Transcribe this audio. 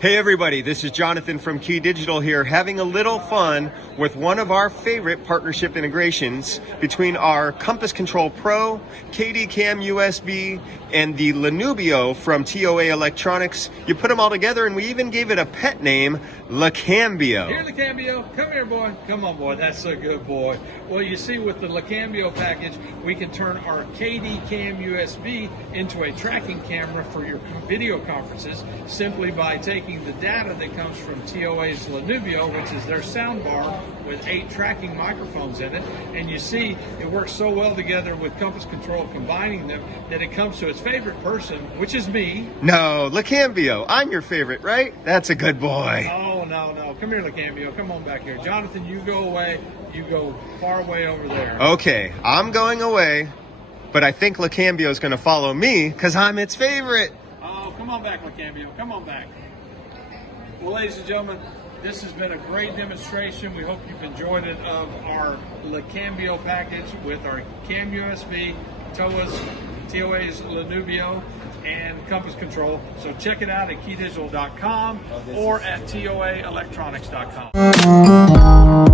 Hey everybody, this is Jonathan from KeyDigital here, having a little fun with one of our favorite partnership integrations between our Compass Control Pro, KD-CAMUSB, and the LENUBIO from TOA Electronics. You put them all together and we even gave it a pet name, LeCAMbio. Here, LeCAMbio, come here, boy. Come on, boy, that's a good boy. Well, you see, with the LeCAMbio package, we can turn our KD-CAMUSB into a tracking camera for your video conferences simply by taking the data that comes from TOA's LENUBIO, which is their sound bar with 8 tracking microphones in it. And you see, it works so well together with Compass Control combining them that it comes to its favorite person, which is me. No, LeCAMbio, I'm your favorite, right? That's a good boy. Oh, no. Come here, LeCAMbio. Come on back here. Jonathan, you go away. You go far away over there. Okay, I'm going away, but I think LeCAMbio is going to follow me because I'm its favorite. Oh, come on back, LeCAMbio. Come on back. Well, ladies and gentlemen, this has been a great demonstration. We hope you've enjoyed it of our LeCAMbio package with our CAMUSB, TOA's LENUBIO, and Compass Control. So check it out at KeyDigital.com or at TOAelectronics.com.